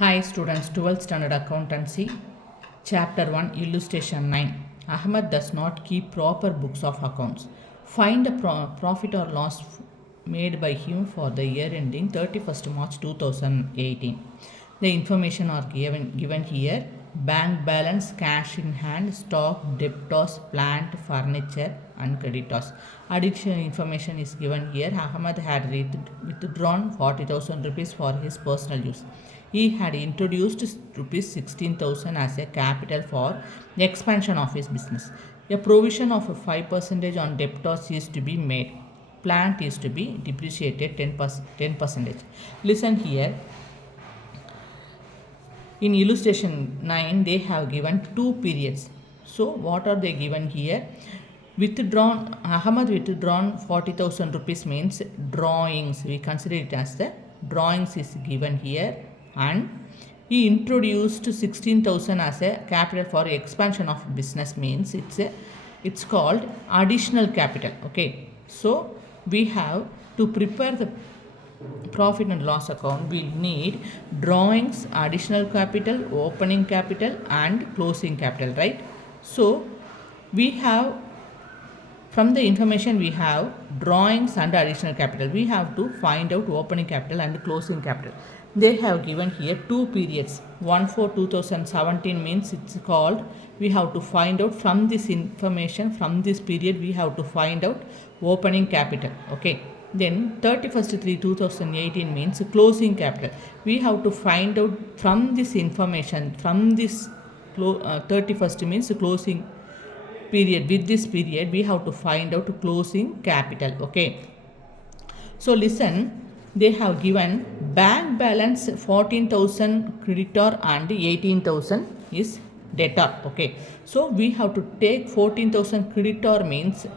Hi students, 12th standard accountancy, chapter 1, illustration 9. Ahmed does not keep proper books of accounts. Find the profit or loss made by him for the year ending 31st March 2018. The information are given here: bank balance, cash in hand, stock, debtors, plant, furniture, and creditors. Additional information is given here. Ahmed had withdrawn 40,000 rupees for his personal use. He had introduced rupees 16,000 as a capital for the expansion of his business. A provision of 5% on debtors is to be made. Plant is to be depreciated 10%. Listen here. In illustration 9, they have given two periods. So, what are they given here? Ahmad withdrawn 40,000 rupees means drawings. We consider it as the drawings is given here, and he introduced 16,000 as a capital for expansion of business means it's called additional capital. Okay, so we have to prepare the profit and loss account. We need drawings, additional capital, opening capital, and closing capital, right? So we have, from the information we have drawings and additional capital, we have to find out opening capital and closing capital. They have given here two periods. 1 for 2017 means it's called, we have to find out from this information, from this period we have to find out opening capital. Okay, then 31st 3 2018 means closing capital. We have to find out from this information, from this 31st means closing period. With this period we have to find out closing capital. Okay, so listen, they have given bank balance 14,000 creditor and 18,000 is debtor. Okay, so we have to take 14,000 creditor means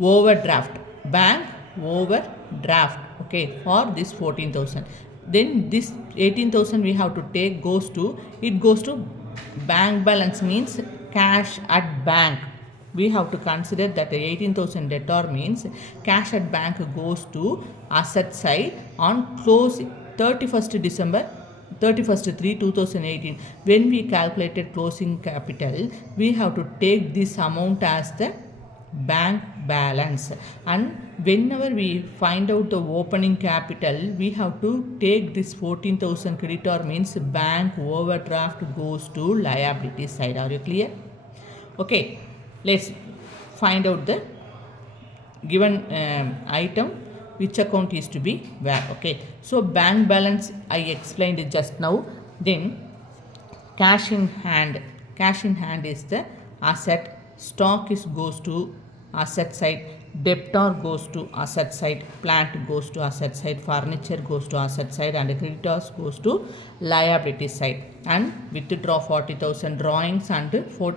overdraft, bank overdraft. Okay, for this 14,000, then this 18,000 we have to take goes to bank balance means cash at bank. We have to consider that 18,000 debtor means cash at bank goes to asset side on close 31st December 31st 3 2018. When we calculated closing capital, we have to take this amount as the bank balance, and whenever we find out the opening capital, we have to take this 14,000 creditor means bank overdraft goes to liability side. Are you clear? Okay, let's find out the given item, which account is to be where. Okay, so bank balance I explained it just now. Then cash in hand is the asset, stock goes to asset side, debtor goes to asset side, plant goes to asset side, furniture goes to asset side, and creditors goes to liability side. And withdraw 40,000 drawings and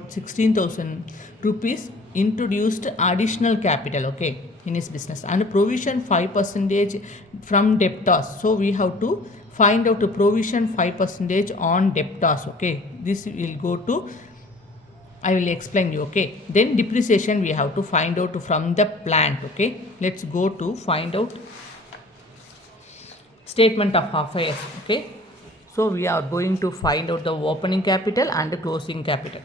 16,000 rupees introduced additional capital. Okay, in his business, and provision 5% from debtors. So we have to find out the provision 5% on debtors. Okay, this will go to, I will explain you. Okay, then depreciation we have to find out from the plant. Okay, let's go to find out statement of affairs. Okay, so we are going to find out the opening capital and the closing capital.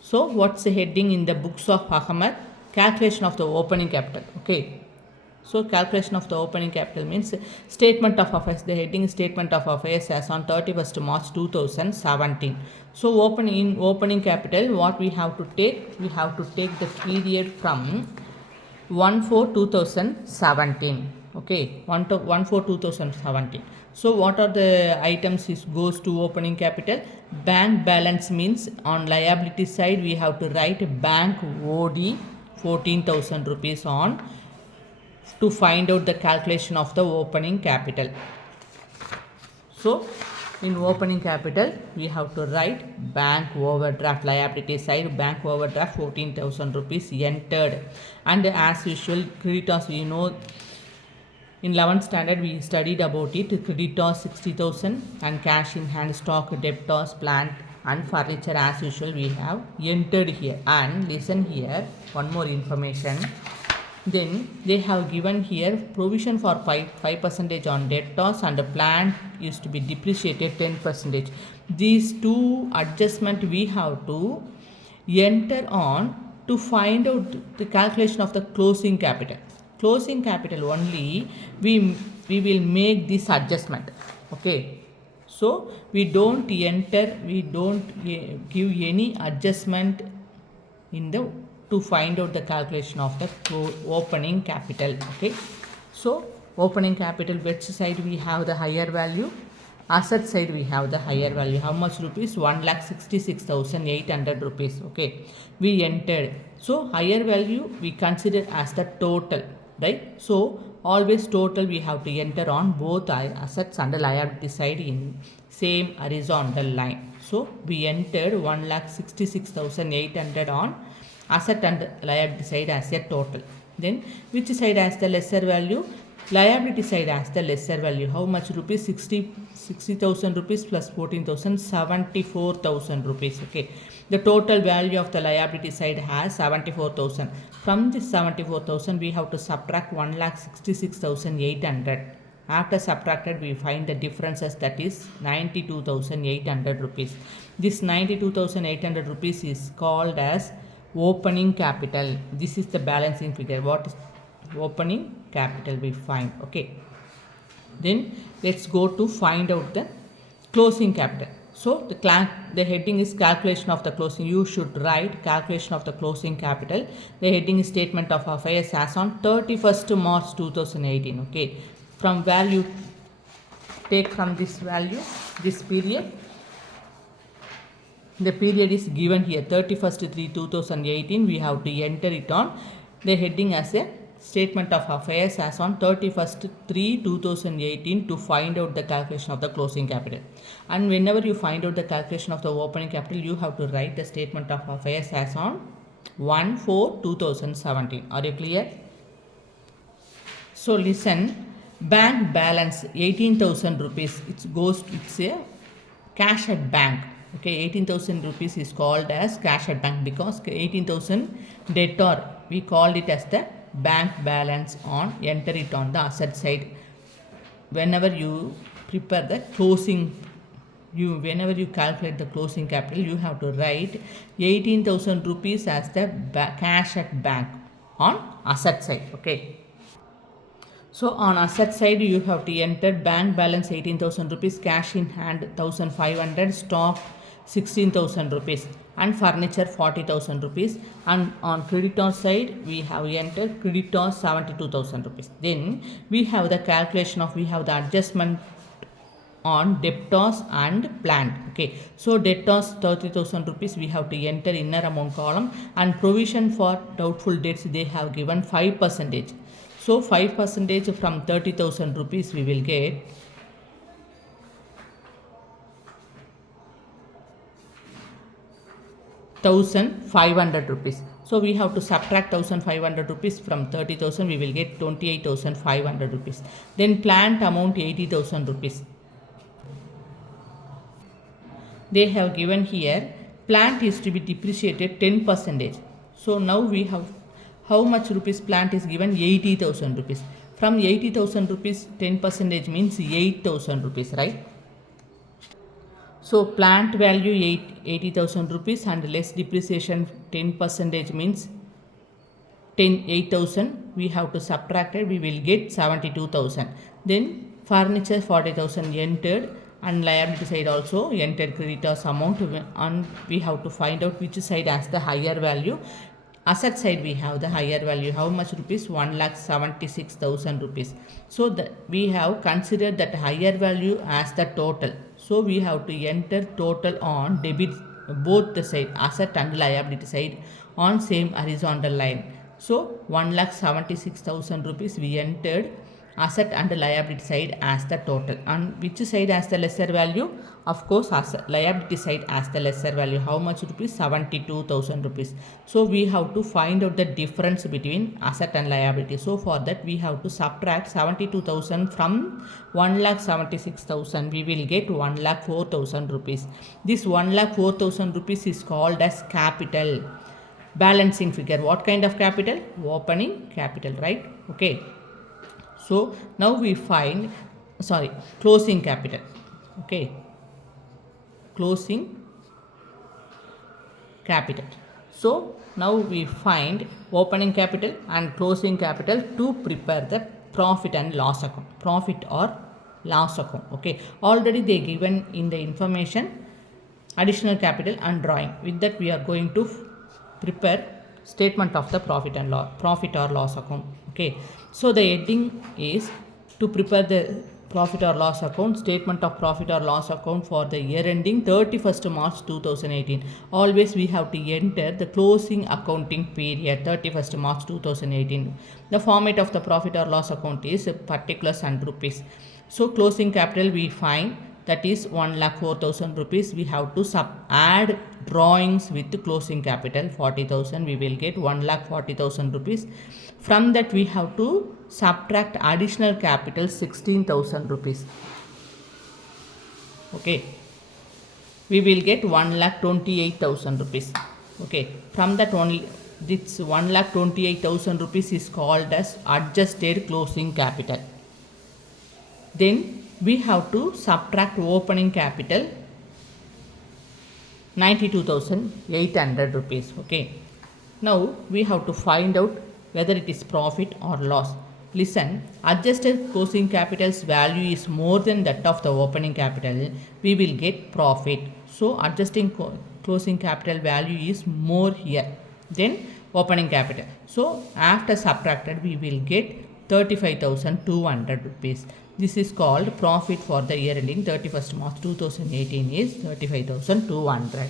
So what's the heading in the books of Ahmed? Calculation of the opening capital. Okay, so calculation of the opening capital means statement of affairs. The heading is statement of affairs as on 31st March 2017. So opening capital, what we have to take? We have to take the period from 1 for 2017. Okay, 1 for 2017. So what are the items is goes to opening capital? Bank balance means on liability side we have to write bank OD 14,000 rupees on, to find out the calculation of the opening capital. So in opening capital we have to write bank overdraft, liability side bank overdraft 14,000 rupees entered. And as usual, creditors, we know in 11th standard we studied about it. Creditors 60,000 and cash in hand, stock, debtors, plant and furniture as usual we have entered here. And listen here, one more information. Then they have given here provision for 5% on debtors and the plant used to be depreciated 10%. These two adjustment we have to enter on to find out the calculation of the closing capital. Closing capital only we will make this adjustment. Okay. So we don't give any adjustment in the to find out the calculation of the opening capital. Okay, so opening capital, which side we have the higher value? Asset side we have the higher value. How much rupees? 1,66,800 rupees. Okay, we entered. So higher value we consider as the total, right? So always total we have to enter on both assets and liability side in same horizontal line. So we entered 1,66,800 on asset and liability side as a total. Then which side has the lesser value? Liability side has the lesser value. How much rupees? 60,000 rupees plus 14,000, 74,000 rupees. Okay, the total value of the liability side has 74,000. From this 74,000 we have to subtract 1,66,800. After subtracted we find the differences, that is 92,800 rupees. This 92,800 rupees is called as opening capital. This is the balancing figure. What is opening capital we find? Okay, then let's go to find out the closing capital. So the heading is calculation of the closing. You should write calculation of the closing capital. The heading is statement of affairs as on 31st March 2018. Okay, from value, take from this value, this period. The period is given here, 31st 3 2018. We have to enter it on the heading as a statement of affairs as on 31st 3 2018 to find out the calculation of the closing capital. And whenever you find out the calculation of the opening capital, you have to write the statement of affairs as on 1/4/2017. Are you clear? So listen, bank balance 18,000 rupees. It's a cash at bank. Okay, 18,000 rupees is called as cash at bank because 18,000 debtor, we called it as the bank balance on, enter it on the asset side. Whenever you prepare the closing, whenever you calculate the closing capital, you have to write 18,000 rupees as the cash at bank on asset side. Okay. So on asset side you have to enter bank balance 18,000 rupees, cash in hand 1,500, stock 16,000 rupees and furniture 40,000 rupees. And on creditor side we have entered creditor 72,000 rupees. Then we have the calculation of, we have the adjustment on debtors and plant. Okay, so debtors 30,000 rupees we have to enter inner amount column, and provision for doubtful debts they have given 5%. So 5% from 30,000 rupees we will get 1,500 rupees. So we have to subtract 1,500 rupees from 30,000, we will get 28,500 rupees. Then plant amount 80,000 rupees. They have given here plant is to be depreciated 10%. So now we have how much rupees plant is given? 80,000 rupees. From 80,000 rupees 10% means 8,000 rupees, right? So plant value 80,000 rupees and less depreciation 10% means 8,000. We have to subtract it, we will get 72,000. Then furniture 40,000 entered, and liability side also entered creditors amount, and we have to find out which side has the higher value. Asset side we have the higher value. How much rupees? 1,76,000 rupees. So we have considered that higher value as the total. So we have to enter total on debit, both the side, asset and liability side, on same horizontal line. So 1,76,000 rupees we entered asset and liability side as the total. And which side has the lesser value? Of course, liability side has the lesser value. How much rupees? 72,000 rupees. So we have to find out the difference between asset and liability. So for that we have to subtract 72,000 from 1,76,000. We will get 1,04,000 rupees. This 1,04,000 rupees is called as capital. balancing figure. What kind of capital? Opening capital, right? Okay. So now we find, closing capital. Okay, closing capital. So now we find opening capital and closing capital to prepare the profit and loss account, profit or loss account. Okay, already they given in the information additional capital and drawing. With that we are going to prepare statement of the profit and loss, profit or loss account. Okay, so the heading is to prepare the profit or loss account, statement of profit or loss account for the year ending 31st March 2018. Always we have to enter the closing accounting period 31st March 2018. The format of the profit or loss account is particulars and rupees. So closing capital we find, that is 1,04,000 rupees. We have to add drawings with the closing capital 40,000. We will get 1,40,000 rupees. From that we have to subtract additional capital 16,000 rupees. Okay, we will get 1,28,000 rupees. Okay, from that only this 1,28,000 rupees is called as adjusted closing capital. Then we have to subtract opening capital 92,800 rupees. Okay, now we have to find out whether it is profit or loss. Listen, adjusted closing capital's value is more than that of the opening capital, we will get profit. So adjusting closing capital value is more here than opening capital. So after subtracted we will get 35,200 rupees. This is called profit for the year ending 31st March 2018 is 35,200.